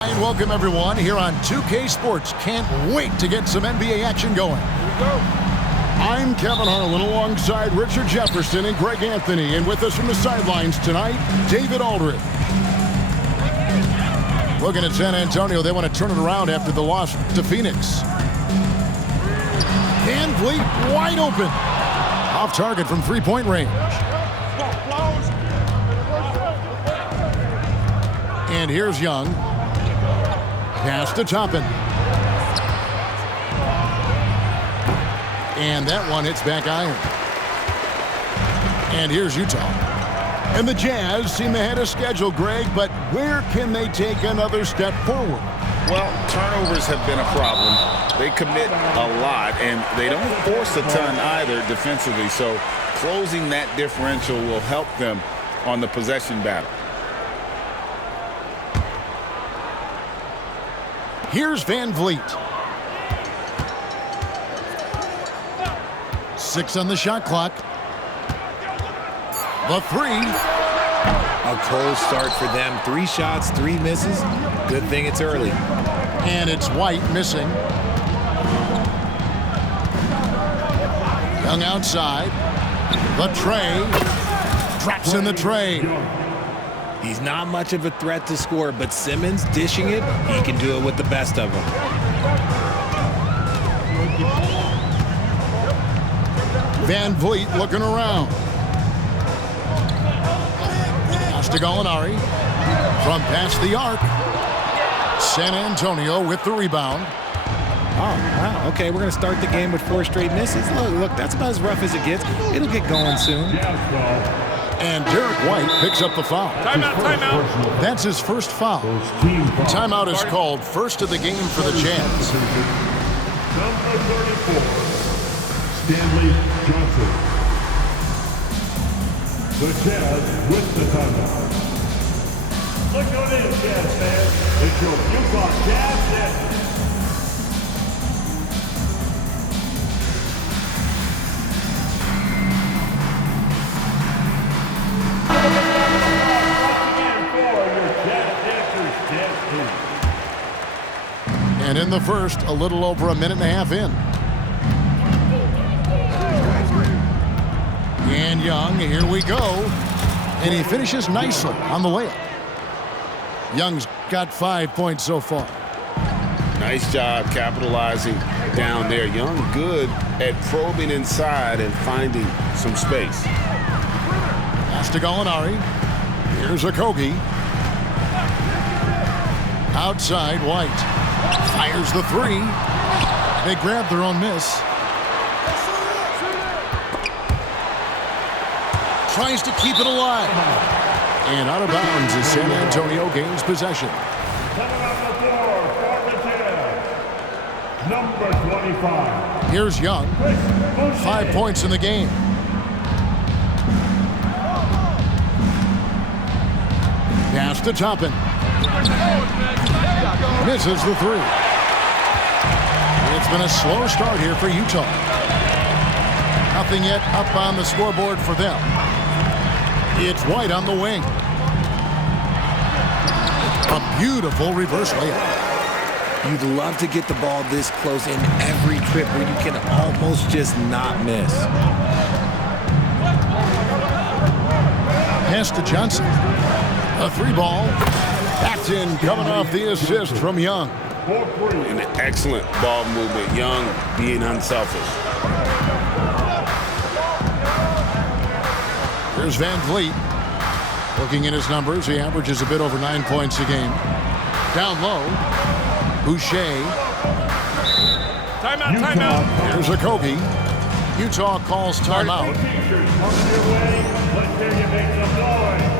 Welcome everyone here on 2K Sports. Can't wait to get some NBA action going. Here we go. I'm Kevin Harlan alongside Richard Jefferson and Greg Anthony. And with us from the sidelines tonight, David Aldridge. Looking at San Antonio, they want to turn it around after the loss to Phoenix. Van Vliet wide open. Off target from three-point range. And here's Young. Pass to Toppin. And that one hits back iron. And here's Utah. And the Jazz seem ahead of schedule, Greg, but where can they take another step forward? Well, turnovers have been a problem. They commit a lot, and they don't force a ton either defensively. So closing that differential will help them on the possession battle. Here's Van Vliet. 6 on the shot clock. The three. A cold start for them. 3 shots, 3 misses. Good thing it's early. And it's White missing. Young outside. The tray. Drops in the tray. He's not much of a threat to score, but Simmons dishing it, he can do it with the best of them. Van Vliet looking around. Pass to Gallinari. From past the arc. San Antonio with the rebound. Oh, wow. Okay, we're going to start the game with 4 straight misses. Look, that's about as rough as it gets. It'll get going soon. And Derek White picks up the foul. Timeout, timeout. That's his first foul. Timeout is called, first of the game for the Jazz. Number 34, Stanley Johnson. The Jazz with the timeout. Look who it is, Jazz fans. It's your Utah Jazz. And in the first, a little over a minute and a half in. And Young, here we go. And he finishes nicely on the layup. Young's got 5 points so far. Nice job capitalizing down there. Young good at probing inside and finding some space. Pass to Gallinari. Here's Okogie. Outside, White. Fires the three. They grab their own miss. Tries to keep it alive. And out of bounds as San Antonio gains possession. Coming on the floor for the Jazz, number 25. Here's Young. 5 points in the game. Pass to Toppin. Misses the three. It's been a slow start here for Utah. Nothing yet up on the scoreboard for them. It's White on the wing. A beautiful reverse layup. You'd love to get the ball this close in every trip where you can almost just not miss. Pass to Johnson. A three ball. That's in, coming off the assist from Young. An excellent ball movement. Young being unselfish. Here's Van Vliet. Looking at his numbers, he averages a bit over 9 points a game. Down low, Boucher. Timeout, timeout. Here's Okogie. Utah calls timeout. Let's hear you make some noise.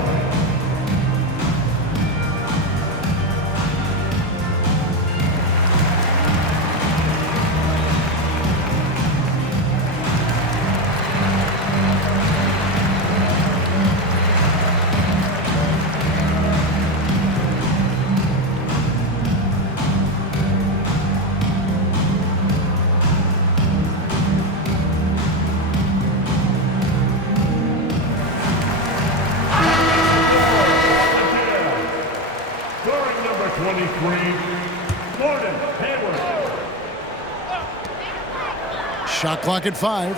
Shot clock at 5.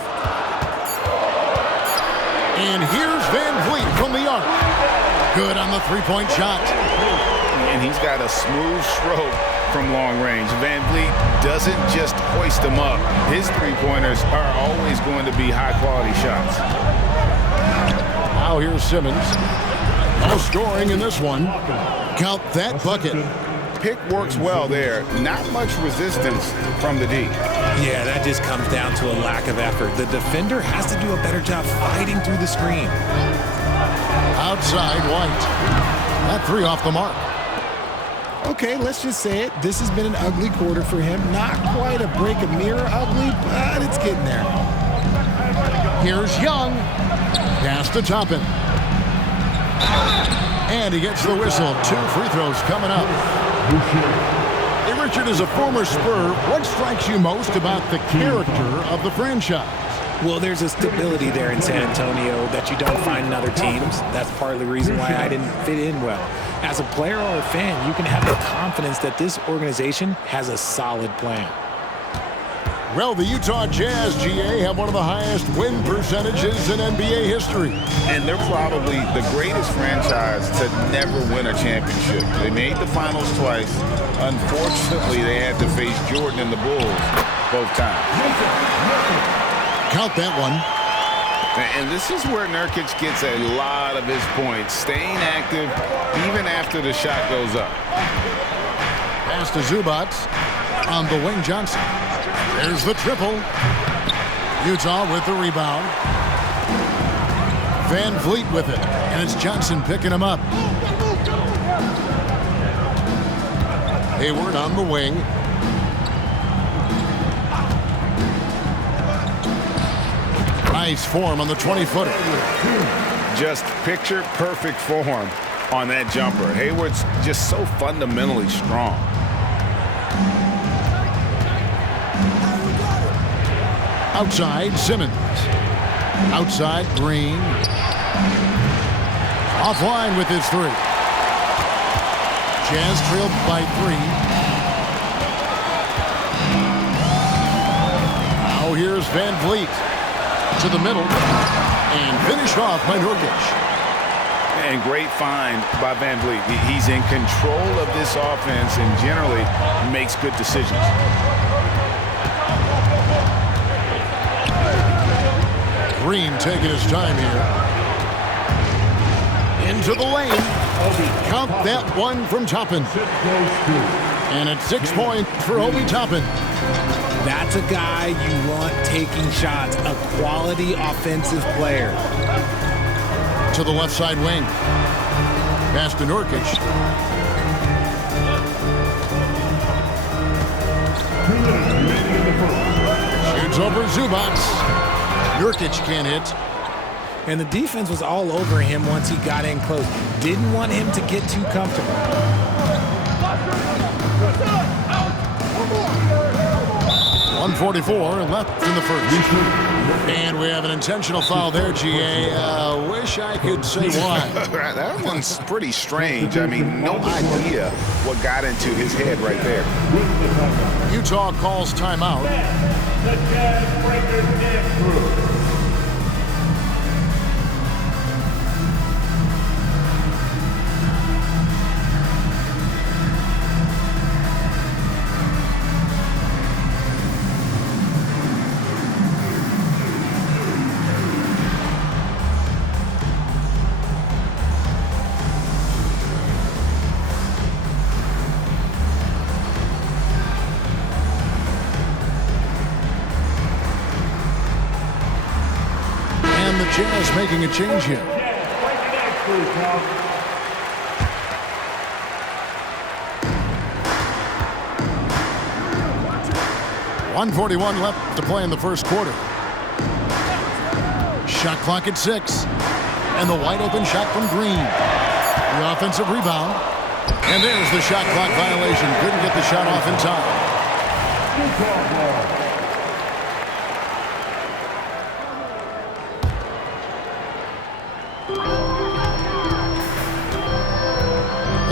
And here's Van Vliet from the arc. Good on the three-point shot. And he's got a smooth stroke from long range. Van Vliet doesn't just hoist them up. His three-pointers are always going to be high-quality shots. Now here's Simmons. No scoring in this one. Count that bucket. Pick works well there. Not much resistance from the D. Yeah, that just comes down to a lack of effort. The defender has to do a better job fighting through the screen. Outside White. That three off the mark. Okay, let's just say it. This has been an ugly quarter for him. Not quite a break a mirror ugly, but it's getting there. Here's Young. Pass to Toppin. And he gets the whistle. 2 free throws coming up. Hey, Richard, as a former Spur, what strikes you most about the character of the franchise? Well, there's a stability there in San Antonio that you don't find in other teams. That's part of the reason why I didn't fit in well. As a player or a fan, you can have the confidence that this organization has a solid plan. Well, the Utah Jazz, GA, have one of the highest win percentages in NBA history. And they're probably the greatest franchise to never win a championship. They made the finals twice. Unfortunately, they had to face Jordan and the Bulls both times. Count that one. And this is where Nurkic gets a lot of his points, staying active even after the shot goes up. Pass to Zubac on the wing. Johnson. There's the triple. Utah with the rebound. Van Vliet with it. And it's Johnson picking him up. Hayward on the wing. Nice form on the 20-footer. Just picture perfect form on that jumper. Hayward's just so fundamentally strong. Outside, Simmons. Outside, Green. Offline with his three. Jazz trailed by 3. Now here's Van Vliet to the middle and finished off by Nurkic. And great find by Van Vliet. He's in control of this offense and generally makes good decisions. Green taking his time here. Into the lane. Count that one from Toppin. And it's 6 points for Obi Toppin. That's a guy you want taking shots, a quality offensive player. to the left side wing. Pass to Nurkic. 2 minutes remaining in the first. Shoots over Zubac. Nurkic can't hit. And the defense was all over him once he got in close. Didn't want him to get too comfortable. 1:44 left in the first. And we have an intentional foul there, GA. Wish I could say why. That one's pretty strange. I mean, no idea what got into his head right there. Utah calls timeout. The Jazz Breakers dance crew. Jazz making a change here. 1:41 left to play in the first quarter. Shot clock at 6. And the wide open shot from Green. The offensive rebound. And there's the shot clock violation. Couldn't get the shot off in time.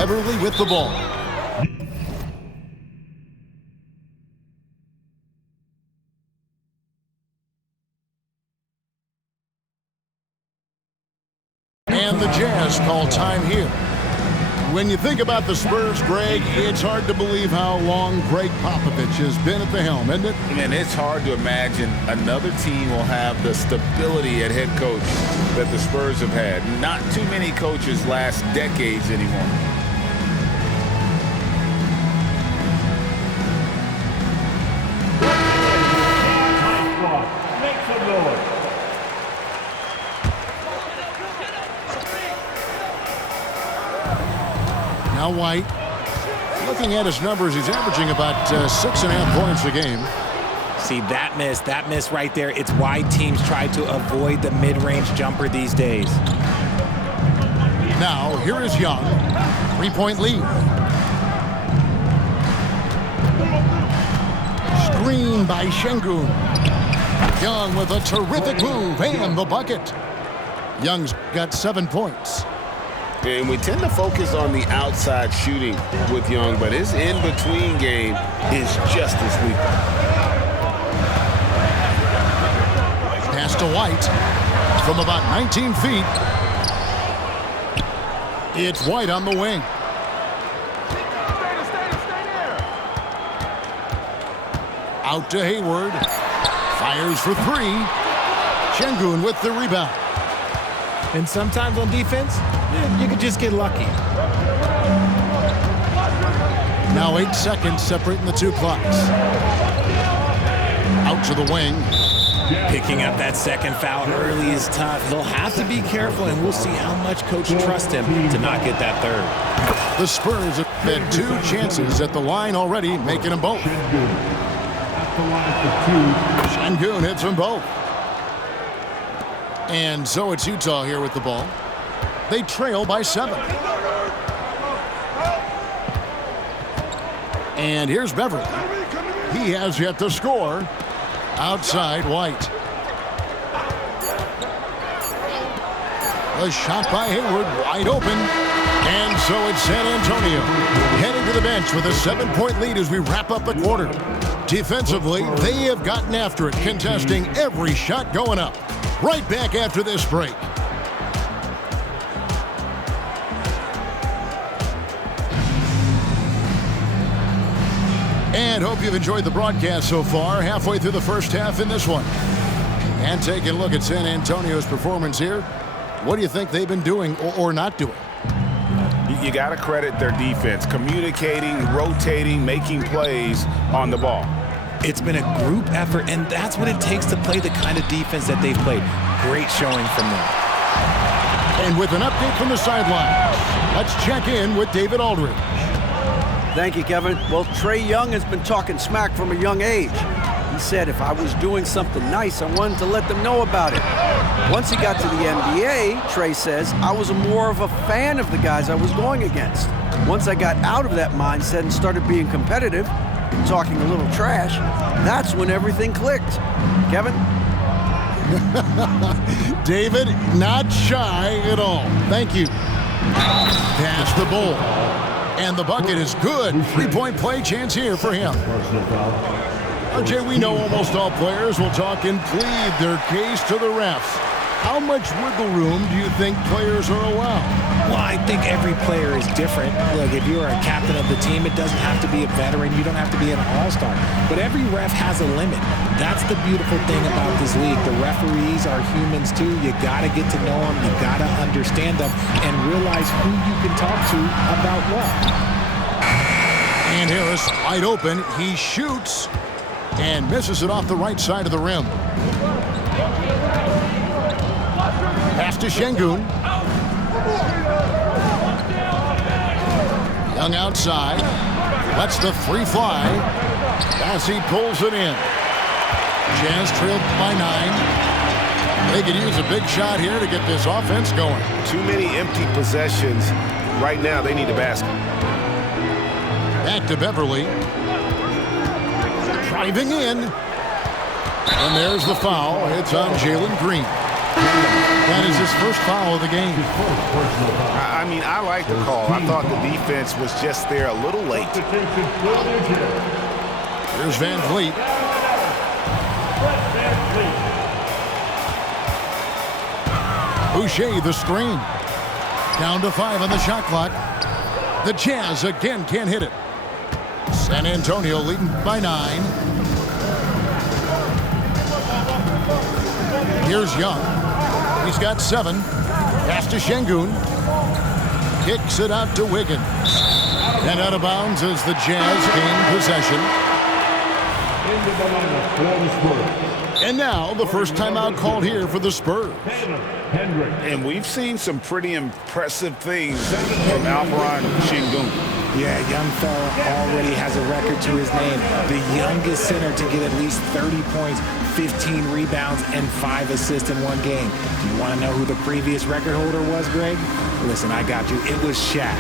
Everly with the ball. And the Jazz call time here. When you think about the Spurs, Greg, it's hard to believe how long Greg Popovich has been at the helm, isn't it? And it's hard to imagine another team will have the stability at head coach that the Spurs have had. Not too many coaches last decades anymore. Make some noise. Now White. Looking at his numbers, he's averaging about 6.5 points a game. See, that miss right there. It's why teams try to avoid the mid-range jumper these days. Now, here is Young. 3-point lead. Screen by Şengün. Young with a terrific move and the bucket. Young's got 7 points. And we tend to focus on the outside shooting with Young, but his in-between game is just as lethal. Pass to White from about 19 feet. It's White on the wing. Out to Hayward. Fires for 3. Şengün with the rebound. And sometimes on defense, you could just get lucky. Now 8 seconds separating the two clocks. Out to the wing. Picking up that second foul early is tough. They'll have to be careful, and we'll see how much coach trusts him to not get that third. The Spurs have had 2 chances at the line already, making them both. At the line for 2. Şengün hits them both. And so it's Utah here with the ball. They trail by 7. And here's Beverly. He has yet to score. Outside White. A shot by Hayward, wide open. And so it's San Antonio heading to the bench with a 7-point lead as we wrap up the quarter. Defensively, they have gotten after it, contesting every shot going up. Right back after this break. And hope you've enjoyed the broadcast so far, halfway through the first half in this one. And taking a look at San Antonio's performance here, what do you think they've been doing or not doing? You got to credit their defense, communicating, rotating, making plays on the ball. It's been a group effort, and that's what it takes to play the kind of defense that they've played. Great showing from them. And with an update from the sidelines, let's check in with David Aldridge. Thank you, Kevin. Well, Trae Young has been talking smack from a young age. He said if I was doing something nice, I wanted to let them know about it. Once he got to the NBA, Trae says, I was more of a fan of the guys I was going against. Once I got out of that mindset and started being competitive, and talking a little trash, that's when everything clicked. Kevin? David, not shy at all. Thank you. Pass the ball. And the bucket is good. Three-point play chance here for him. RJ, we know almost all players will talk and plead their case to the refs. How much wiggle room do you think players are allowed? Well, I think every player is different. Look, if you're a captain of the team, it doesn't have to be a veteran. You don't have to be an all-star. But every ref has a limit. That's the beautiful thing about this league. The referees are humans, too. You got to get to know them. You got to understand them and realize who you can talk to about what. And Harris wide open. He shoots and misses it off the right side of the rim. Pass to Şengün. Young outside. Lets the three fly. As he pulls it in. Jazz trailed by 9. They could use a big shot here to get this offense going. Too many empty possessions. Right now, they need a basket. Back to Beverly. Driving in. And there's the foul. It's on Jalen Green. That is his first foul of the game. I mean, I like the call. I thought the defense was just there a little late. Here's Van Vliet. Boucher the screen. Down to 5 on the shot clock. The Jazz again can't hit it. San Antonio leading by 9. Here's Young. He's got 7. Pass to Şengün. Kicks it out to Wiggins. And out of bounds as the Jazz gain possession. And now the first timeout called here for the Spurs. And we've seen some pretty impressive things from Alperen Şengün. Yeah, young fella already has a record to his name. The youngest center to get at least 30 points, 15 rebounds, and 5 assists in one game. Do you want to know who the previous record holder was, Greg? Listen, I got you. It was Shaq.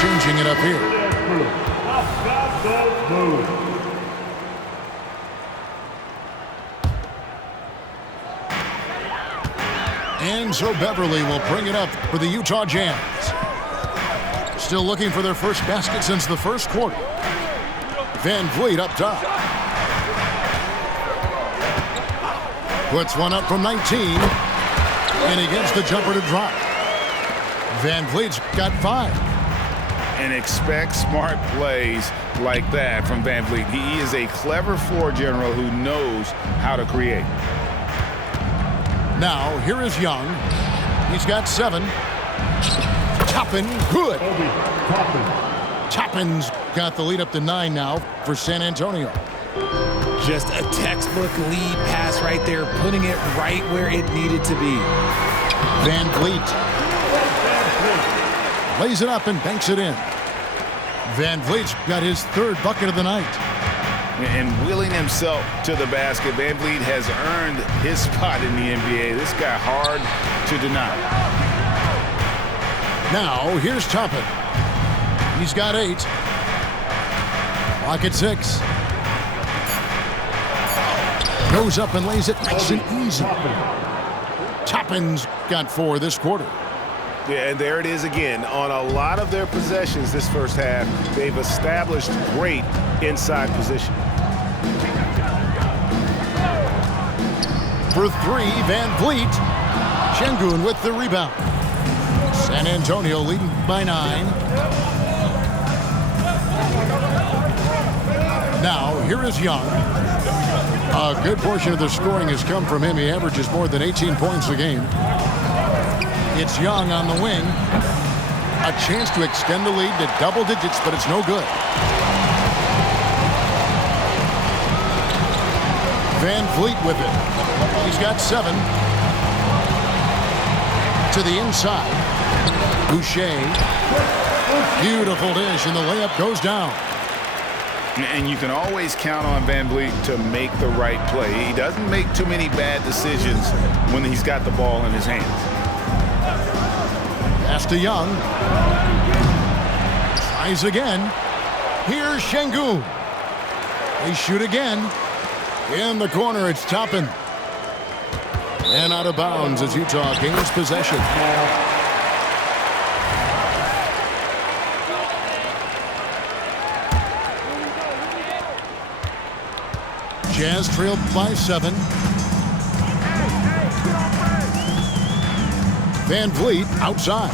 Changing it up here. And so Beverly will bring it up for the Utah Jazz. Still looking for their first basket since the first quarter. Van Vliet up top. Puts one up from 19. And he gets the jumper to drop. Van Vliet's got 5. And expect smart plays like that from Van Vliet. He is a clever floor general who knows how to create. Now, here is Young. He's got 7. Toppin, good. Toppin's got the lead up to 9 now for San Antonio. Just a textbook lead pass right there, putting it right where it needed to be. Van Vliet lays it up and banks it in. Van Vliet's got his 3rd bucket of the night. And wheeling himself to the basket, Van Vliet has earned his spot in the NBA. This guy hard to deny. Now, here's Toppin. He's got 8. Clock at 6. Goes up and lays it nice and easy. Toppin's got 4 this quarter. Yeah, and there it is again. On a lot of their possessions this first half, they've established great inside position. For 3, Van Vliet Şengün with the rebound. San Antonio leading by 9. Now, here is Young. A good portion of the scoring has come from him. He averages more than 18 points a game. It's Young on the wing. A chance to extend the lead to double digits, but it's no good. Van Vliet with it. He's got 7. To the inside. Boucher. Beautiful dish, and the layup goes down. And you can always count on Van Vliet to make the right play. He doesn't make too many bad decisions when he's got the ball in his hands. Pass to Young. Tries again. Here's Şengün. They shoot again. In the corner, it's Toppin. And out of bounds as Utah gains possession. Jazz trailed by 7. Van Vliet outside.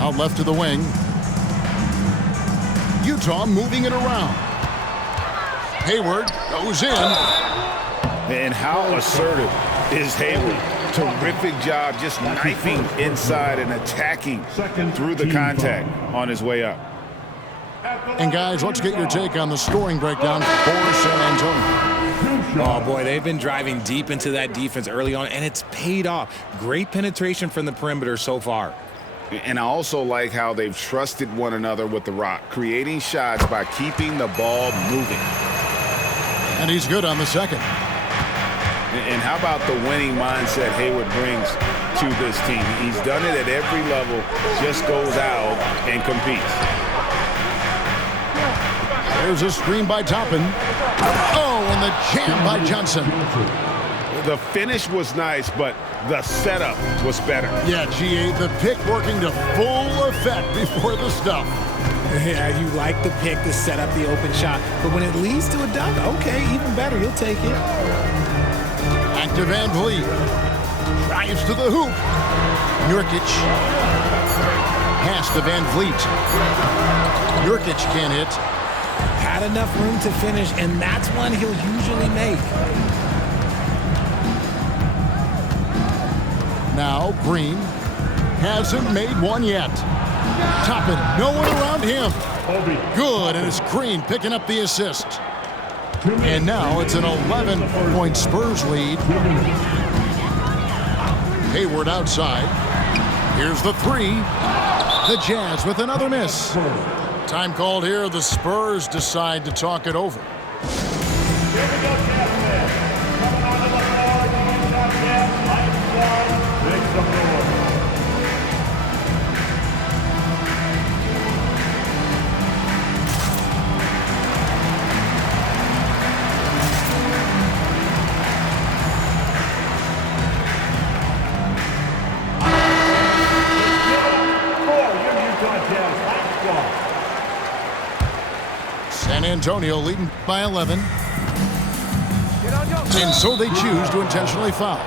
Out left to the wing. Utah moving it around. Hayward goes in. And how assertive is Hayward? Terrific job just knifing inside and attacking through the contact on his way up. And guys, let's get your take on the scoring breakdown for San Antonio. Oh boy, they've been driving deep into that defense early on, and it's paid off. Great penetration from the perimeter so far. And I also like how they've trusted one another with the rock, creating shots by keeping the ball moving. And he's good on the second. And how about the winning mindset Hayward brings to this team? He's done it at every level, just goes out and competes. There's a screen by Toppin. Oh, and the jam by Johnson. The finish was nice, but the setup was better. Yeah, GA, the pick working to full effect before the stuff. Yeah, you like the pick to set up the open shot, but when it leads to a dunk, okay, even better, you'll take it. Back to Van Vliet. Drives to the hoop. Nurkic. Pass to Van Vliet. Nurkic can't hit. Had enough room to finish, and that's one he'll usually make. Now Green hasn't made one yet. Toppin, no one around him. Good, and it's Green picking up the assist. And now it's an 11-point Spurs lead. Hayward outside. Here's the 3. The Jazz with another miss. Time called here. The Spurs decide to talk it over. San Antonio leading by 11. And so they choose to intentionally foul.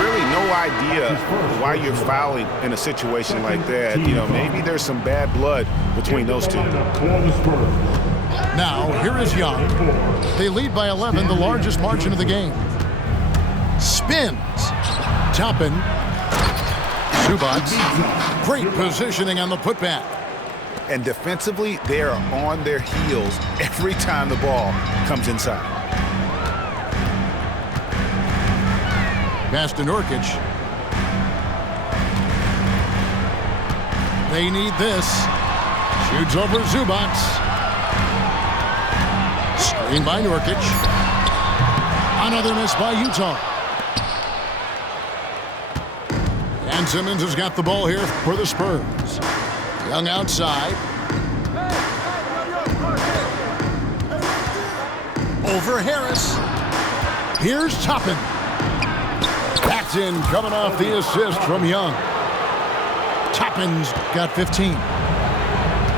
Really no idea why you're fouling in a situation like that. You know, maybe there's some bad blood between those two. Now, here is Young. They lead by 11, the largest margin of the game. Spins. Toppin. Zubac. Great positioning on the putback. And defensively, they are on their heels every time the ball comes inside. Pass to Nurkic. They need this. Shoots over Zubac. Screen by Nurkic. Another miss by Utah. And Simmons has got the ball here for the Spurs. Young outside. Over Harris. Here's Toppin. Paxton coming off the assist from Young. Toppin's got 15.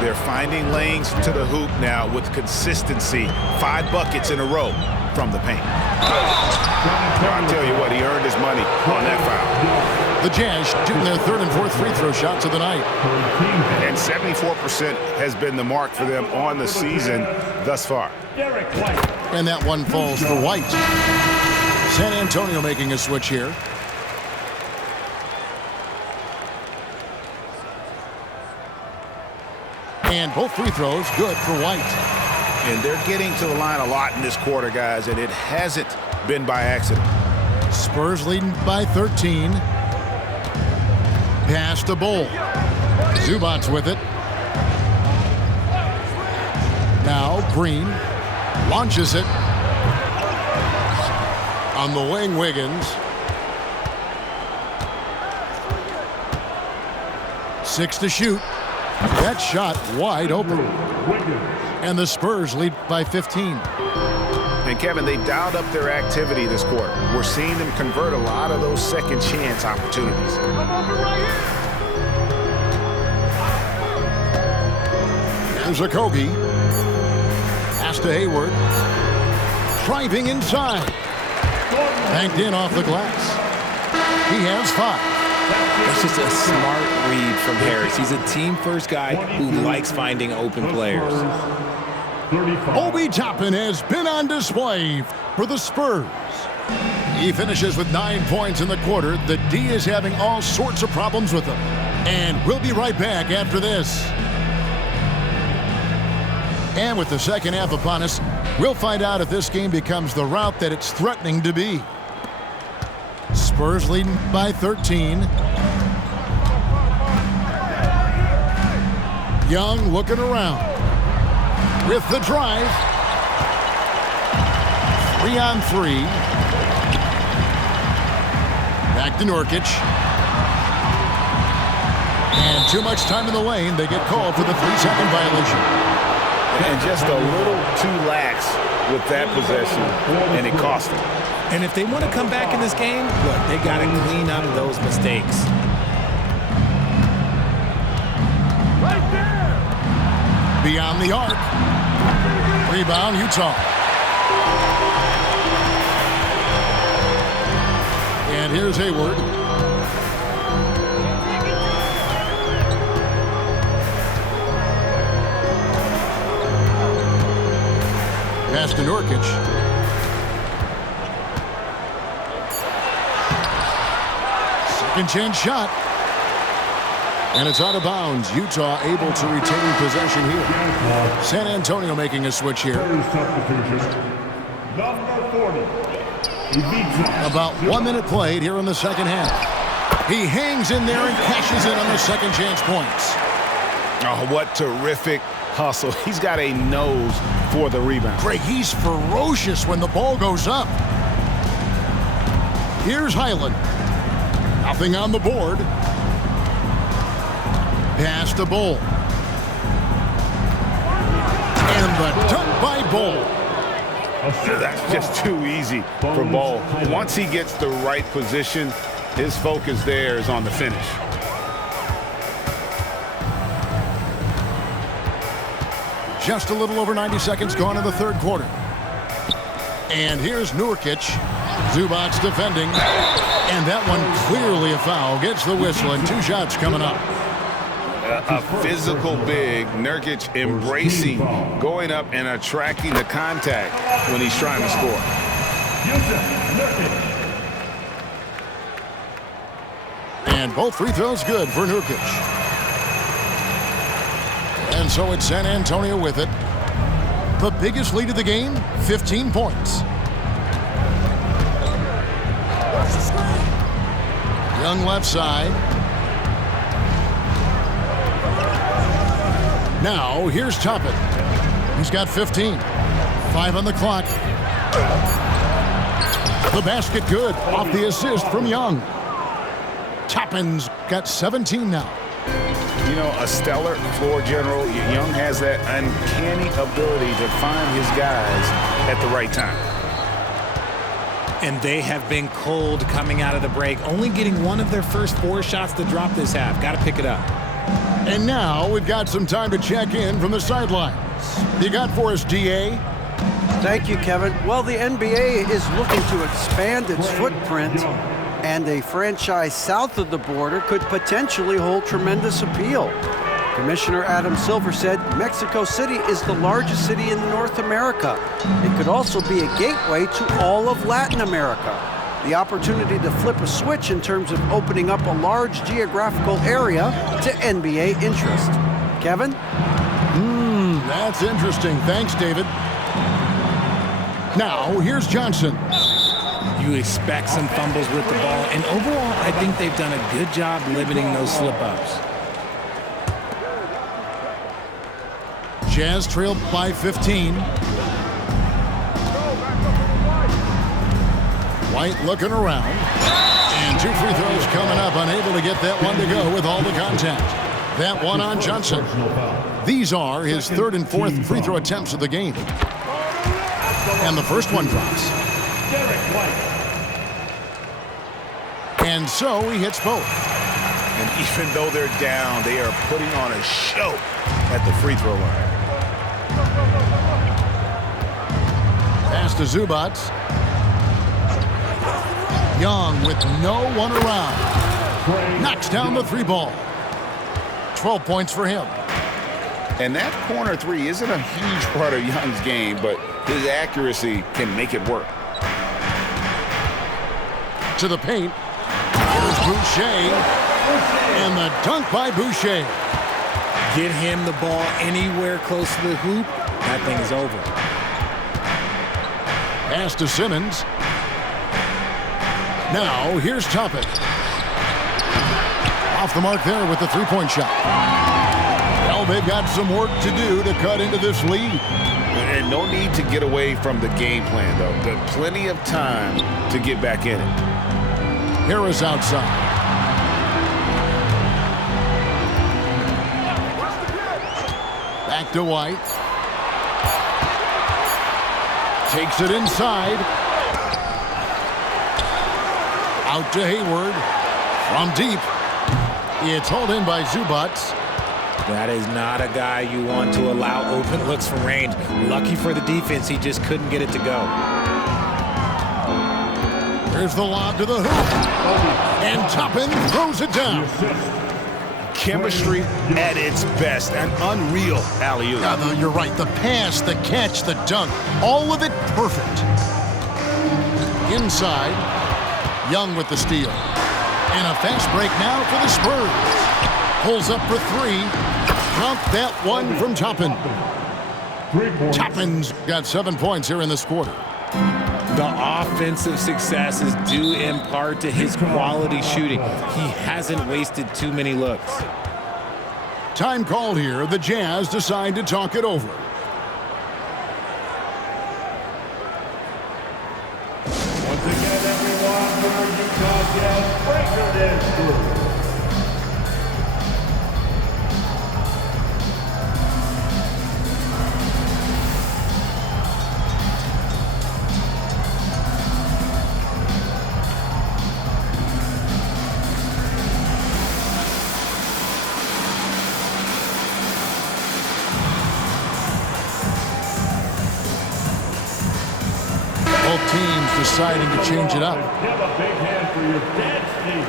They're finding lanes to the hoop now with consistency. 5 buckets in a row. from the paint. I'll tell you what, he earned his money on that foul. The Jazz shooting their third and fourth free throw shots of the night. And 74% has been the mark for them on the season thus far. And that one falls for White. San Antonio making a switch here. And both free throws good for White. And they're getting to the line a lot in this quarter, guys, and it hasn't been by accident. Spurs leading by 13. Pass to Bull. Zubac's with it. Now Green launches it. On the wing, Wiggins. 6 to shoot. That shot wide open. And the Spurs lead by 15. And Kevin, they dialed up their activity this quarter. We're seeing them convert a lot of those second chance opportunities. Here's Okogie. Pass to Hayward. Driving inside. Banked in off the glass. He has 5. That's just a smart read from Harris. He's a team-first guy who likes finding open players. Obi Toppin has been on display for the Spurs. He finishes with 9 points in the quarter. The D is having all sorts of problems with him. And we'll be right back after this. And with the second half upon us, we'll find out if this game becomes the rout that it's threatening to be. Spurs leading by 13. Young looking around. With the drive. 3-on-3. Back to Nurkic. And too much time in the lane. They get called for the 3-second violation. And just a little too lax with that possession, and it cost them. And if they want to come back in this game, look, they got to clean up those mistakes. Right there. Beyond the arc. Rebound, Utah. And here's Hayward. Pass to Nurkic. Second chance shot. And it's out of bounds. Utah able to retain possession here. San Antonio making a switch here. Number 40. About 1 minute played here in the second half. He hangs in there and cashes in on the second chance points. Oh, what terrific hustle. He's got a nose for the rebound. Greg, he's ferocious when the ball goes up. Here's Highland. Nothing on the board. Pass to Bull. And the dunk by Bull. That's just too easy for Bull. Once he gets the right position, his focus there is on the finish. Just a little over 90 seconds gone in the third quarter. And here's Nurkic. Zubac's defending. And that one clearly a foul. Gets the whistle and 2 shots coming up. A physical big, Nurkic embracing, going up and attracting the contact when he's trying to score. And both free throws good for Nurkic. And so it's San Antonio with it. The biggest lead of the game, 15 points. Young left side. Now, here's Toppin. He's got 15. 5 on the clock. The basket good off the assist from Young. Toppin's got 17 now. You know, a stellar floor general. Young has that uncanny ability to find his guys at the right time. And they have been cold coming out of the break, only getting one of their first 4 shots to drop this half. Got to pick it up. And now we've got some time to check in from the sidelines. You got for us, DA? Thank you, Kevin. Well, the NBA is looking to expand its footprint, and a franchise south of the border could potentially hold tremendous appeal. Commissioner Adam Silver said Mexico City is the largest city in North America. It could also be a gateway to all of Latin America. The opportunity to flip a switch in terms of opening up a large geographical area to NBA interest. Kevin? That's interesting. Thanks, David. Now, here's Johnson. You expect some fumbles with the ball, and overall, I think they've done a good job limiting those slip-ups. Jazz trailed by 15. White looking around. And 2 free throws coming up, unable to get that one to go with all the contact. That one on Johnson. These are his 3rd and 4th free throw attempts of the game. And the first one drops. And so he hits both. And even though they're down, they are putting on a show at the free throw line. Pass to Zubac. Young with no one around. Knocks down the 3 ball. 12 points for him. And that corner 3 isn't a huge part of Young's game, but his accuracy can make it work. To the paint. Here's Boucher. And the dunk by Boucher. Get him the ball anywhere close to the hoop, that thing is over. Pass to Simmons. Now, here's Toppin. Off the mark there with the 3-point shot. Well, they've got some work to do to cut into this lead. And no need to get away from the game plan, though. Got plenty of time to get back in it. Harris outside. Back to White. Takes it inside. Out to Hayward. From deep. It's hauled in by Zubac. That is not a guy you want to allow open looks from range. Lucky for the defense, he just couldn't get it to go. There's the lob to the hoop. And Toppin throws it down. Chemistry at its best. An unreal alley-oop. Yeah, you're right. The pass, the catch, the dunk. All of it perfect. Inside. Young with the steal. And a fast break now for the Spurs. Pulls up for 3. Count that one from Toppin. Toppin's got 7 points here in this quarter. The offensive success is due in part to his quality shooting. He hasn't wasted too many looks. Time called here. The Jazz decide to talk it over. Once again, everyone, for Utah Jazz breaker dance crew. Both teams deciding to change it up. Give a big hand for your dance team.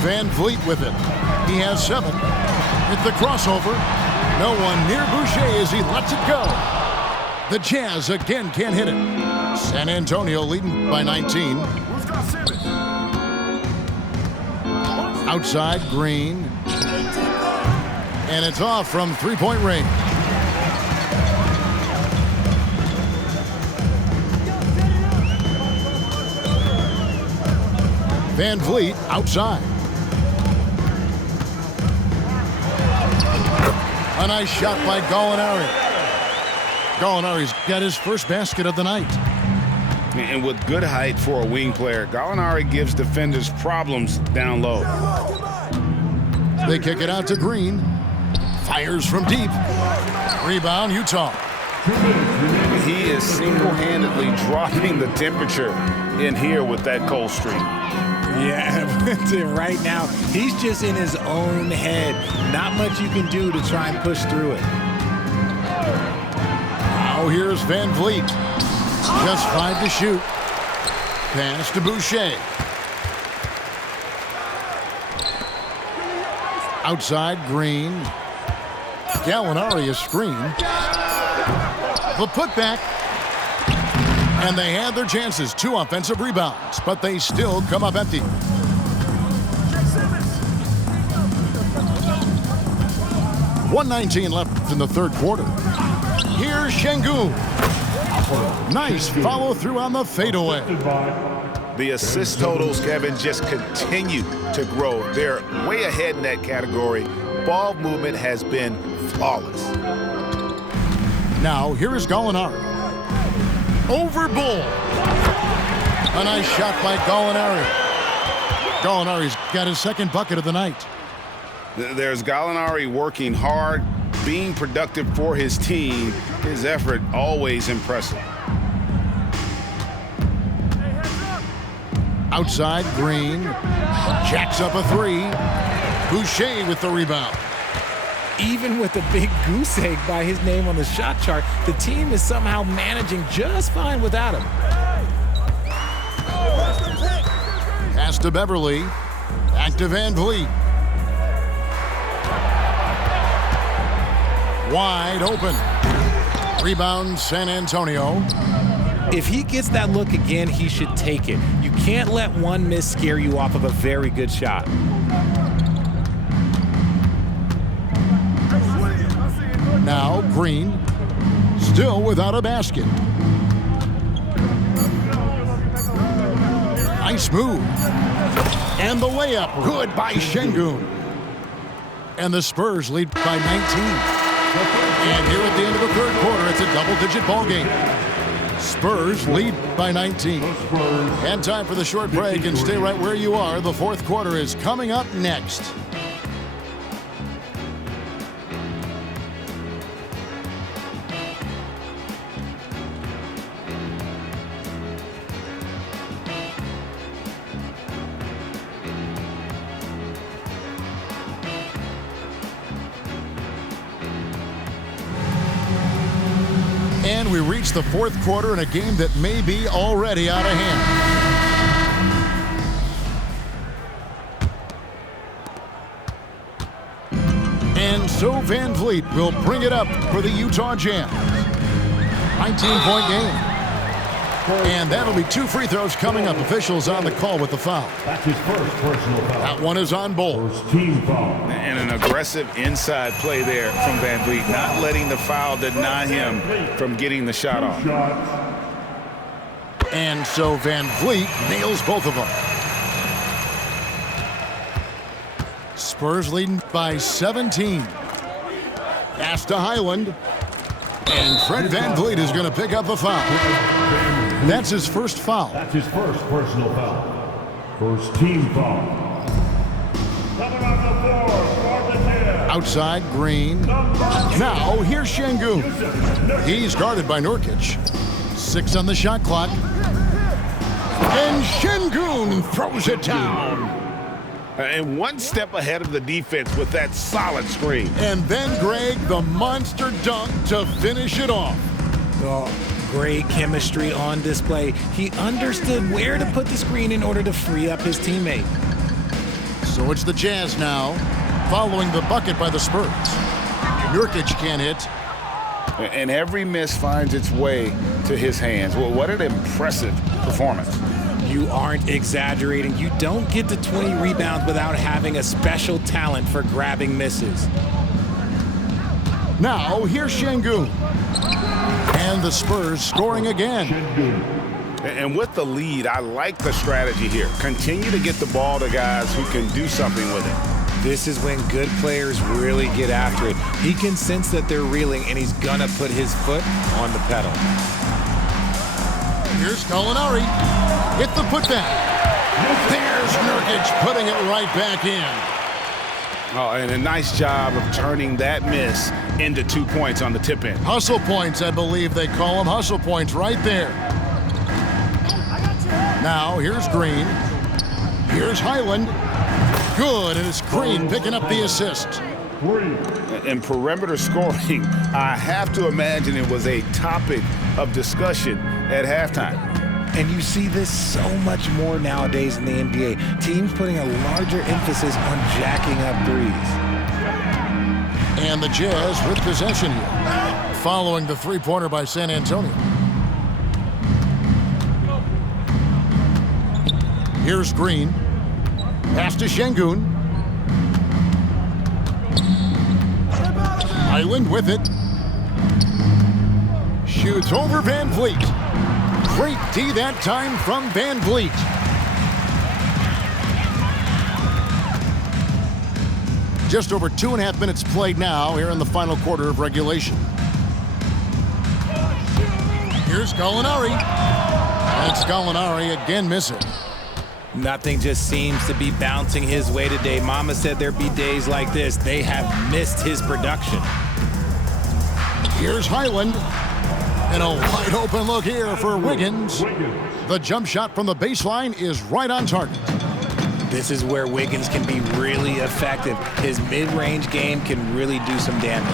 Van Vliet with it. He has 7. Hit the crossover. No one near Boucher as he lets it go. The Jazz again can't hit it. San Antonio leading by 19. Outside, Green. And it's off from 3-point range. Van Vliet outside. A nice shot by Gallinari. Gallinari's got his first basket of the night. And with good height for a wing player, Gallinari gives defenders problems down low. They kick it out to Green. Fires from deep. Rebound, Utah. He is single-handedly dropping the temperature in here with that cold streak. Yeah, right now, he's just in his own head. Not much you can do to try and push through it. Now here's Van Vliet. Just 5 to shoot. Pass to Boucher. Outside, Green. Gallinari is screened. The putback. And they had their chances. 2 offensive rebounds, but they still come up empty. .119 left in the third quarter. Here's Şengün. Nice follow through on the fadeaway. The assist totals, Kevin, just continue to grow. They're way ahead in that category. Ball movement has been flawless. Now, here is Gallinari. Over Bull. A nice shot by Gallinari. Gallinari's got his second bucket of the night. There's Gallinari working hard, being productive for his team. His effort always impressive. Outside, Green. Jacks up a 3. Boucher with the rebound. Even with a big goose egg by his name on the shot chart, the team is somehow managing just fine without him. Pass to Beverly. Back to Van Vliet. Wide open. Rebound, San Antonio. If he gets that look again, he should take it. You can't let one miss scare you off of a very good shot. Now Green, still without a basket. Nice move. And the layup, good by Şengün. And the Spurs lead by 19. And here at the end of the third quarter, it's a double-digit ball game. Spurs lead by 19. And time for the short break, and stay right where you are. The fourth quarter is coming up next. And we reach the fourth quarter in a game that may be already out of hand. And so Van Vliet will bring it up for the Utah Jazz. 19-point game. And that'll be 2 free throws coming up. Officials on the call with the foul. That's his first personal foul. That one is on Bull. First team foul. And an aggressive inside play there from Van Vliet, not letting the foul deny him from getting the shot off. And so Van Vliet nails both of them. Spurs leading by 17. Pass to Highland. And Fred Van Vliet is going to pick up the foul. That's his first foul. That's his first personal foul. First team foul. Coming on the floor for the Jazz. Outside, Green. Now, here's Şengün. He's guarded by Nurkic. 6 on the shot clock. And Şengün throws it down. And one step ahead of the defense with that solid screen. And then, Greg, the monster dunk to finish it off. Oh, great chemistry on display. He understood where to put the screen in order to free up his teammate. So it's the Jazz now, following the bucket by the Spurs. Nurkic can't hit. And every miss finds its way to his hands. Well, what an impressive performance. You aren't exaggerating. You don't get to 20 rebounds without having a special talent for grabbing misses. Now, here's Şengün. And the Spurs scoring again. And with the lead, I like the strategy here. Continue to get the ball to guys who can do something with it. This is when good players really get after it. He can sense that they're reeling, and he's gonna put his foot on the pedal. Here's Gallinari. Hit the putback. There's Nurkic putting it right back in. Oh, and a nice job of turning that miss into 2 points on the tip in. Hustle points, I believe they call them. Hustle points right there. Now, here's Green. Here's Highland. Good, and it's Green picking up the assist. In perimeter scoring, I have to imagine it was a topic of discussion at halftime. And you see this so much more nowadays in the NBA. Teams putting a larger emphasis on jacking up threes. And the Jazz with possession here, following the three-pointer by San Antonio. Here's Green. Pass to Şengün. Highland with it. Shoots over Van Vliet. Great D that time from Van Vliet. Just over 2.5 minutes played now here in the final quarter of regulation. Here's Gallinari. That's Gallinari again missing. Nothing just seems to be bouncing his way today. Mama said there'd be days like this. They have missed his production. Here's Highland. And a wide open look here for Wiggins. The jump shot from the baseline is right on target. This is where Wiggins can be really effective. His mid-range game can really do some damage.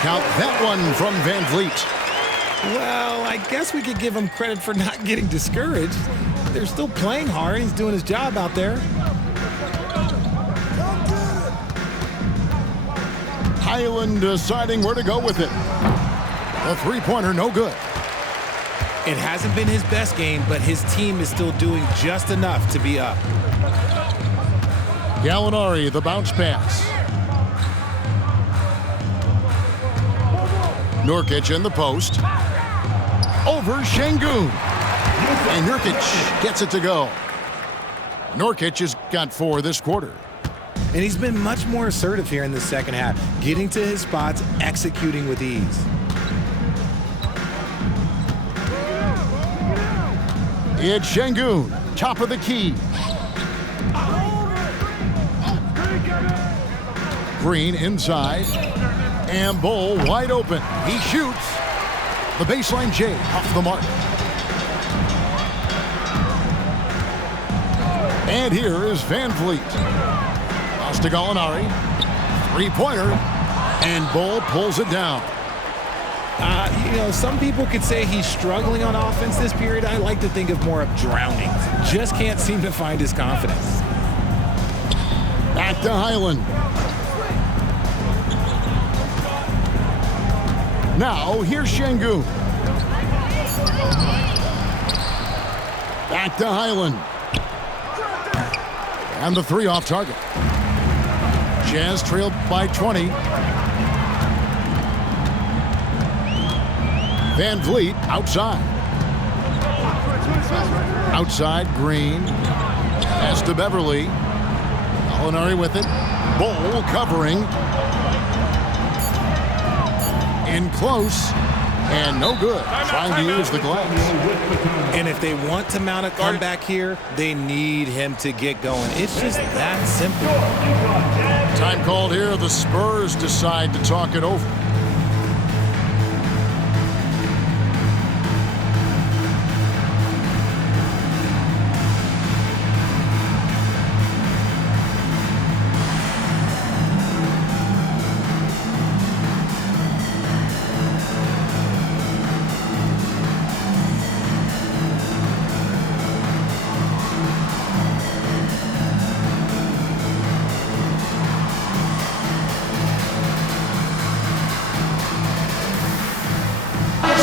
Count that one from Van Vliet. Well, I guess we could give him credit for not getting discouraged. They're still playing hard. He's doing his job out there. Highland deciding where to go with it. The three-pointer, no good. It hasn't been his best game, but his team is still doing just enough to be up. Gallinari, the bounce pass. Nurkic in the post. Over Şengün. And Nurkic gets it to go. Nurkic has got 4 this quarter. And he's been much more assertive here in the second half, getting to his spots, executing with ease. It's Şengün, top of the key. Green inside. And Bull wide open. He shoots. The baseline J off the mark. And here is Van Vliet. Pass to Gallinari. Three-pointer. And Bull pulls it down. Some people could say he's struggling on offense this period. I like to think of more of drowning. Just can't seem to find his confidence. Back to Highland. Now, here's Şengün. Back to Highland. And the three off target. Jazz trailed by 20. Van Vliet outside. Outside, Green. Pass to Beverly. Gallinari with it. Bull covering. In close. And no good. Trying to use the glass. And if they want to mount a comeback here, they need him to get going. It's just that simple. Time called here. The Spurs decide to talk it over.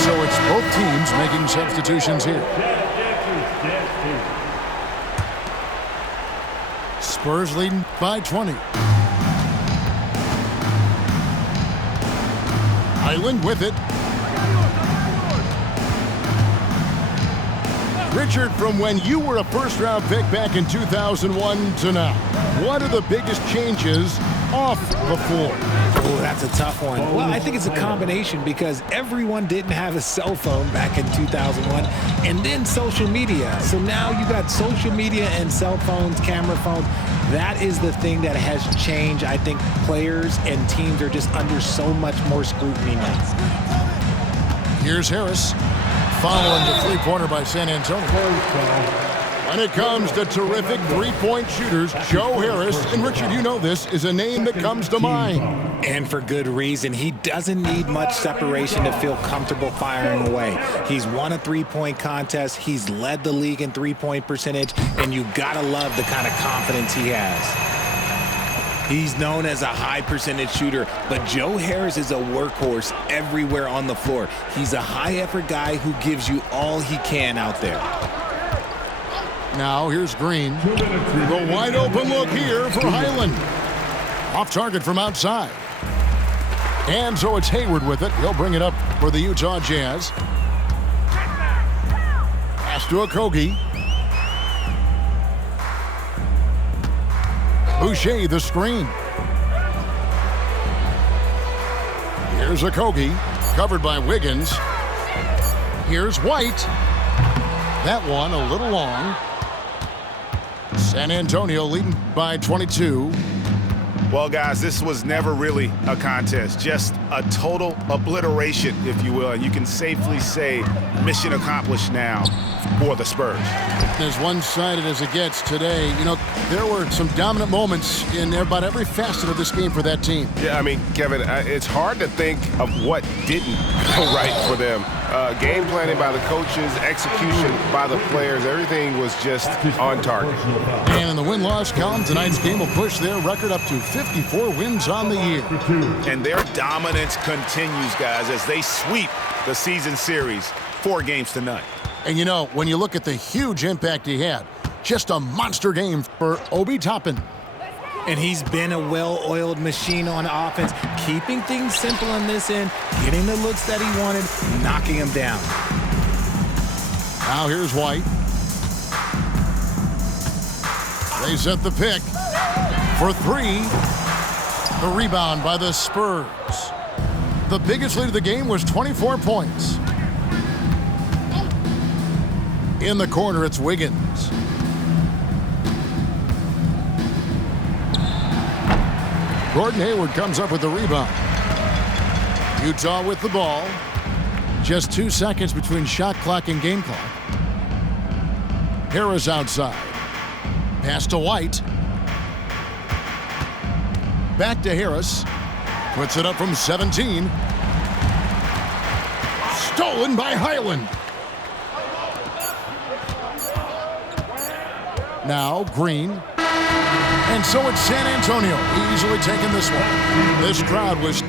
So it's both teams making substitutions here. Spurs leading by 20. Highland with it. Richard, from when you were a first-round pick back in 2001 to now, what are the biggest changes off the floor? Oh, that's a tough one. Well, I think it's a combination because everyone didn't have a cell phone back in 2001 and then social media. So now you got social media and cell phones, camera phones. That is the thing that has changed. I think players and teams are just under so much more scrutiny now. Here's Harris following the three-pointer by San Antonio. When it comes to terrific three-point shooters, Joe Harris, and Richard, you know this, is a name that comes to mind. And for good reason. He doesn't need much separation to feel comfortable firing away. He's won a three-point contest. He's led the league in three-point percentage, and you gotta love the kind of confidence he has. He's known as a high-percentage shooter, but Joe Harris is a workhorse everywhere on the floor. He's a high-effort guy who gives you all he can out there. Now here's Green. The wide open look here for Highland. Off target from outside. And so it's Hayward with it. He'll bring it up for the Utah Jazz. Pass to Okogie. Boucher the screen. Here's Okogie, covered by Wiggins. Here's White. That one a little long. San Antonio leading by 22. Well, guys, this was never really a contest, just a total obliteration, if you will. And you can safely say mission accomplished now for the Spurs. As one-sided as it gets today, you know, there were some dominant moments in about every facet of this game for that team. Yeah, I mean, Kevin, it's hard to think of what didn't go right for them. Game planning by the coaches, execution by the players, everything was just on target. And in the win-loss column, tonight's game will push their record up to 54 wins on the year. And their dominance continues, guys, as they sweep the season series 4 games to none. And you know, when you look at the huge impact he had, just a monster game for Obi Toppin. And he's been a well-oiled machine on offense, keeping things simple in this end, getting the looks that he wanted, knocking them down. Now here's White. They set the pick for 3. The rebound by the Spurs. The biggest lead of the game was 24 points. In the corner, it's Wiggins. Gordon Hayward comes up with the rebound. Utah with the ball. Just 2 seconds between shot clock and game clock. Harris outside. Pass to White. Back to Harris. Puts it up from 17. Stolen by Highland. Now Green. And so it's San Antonio easily taking this one. This crowd was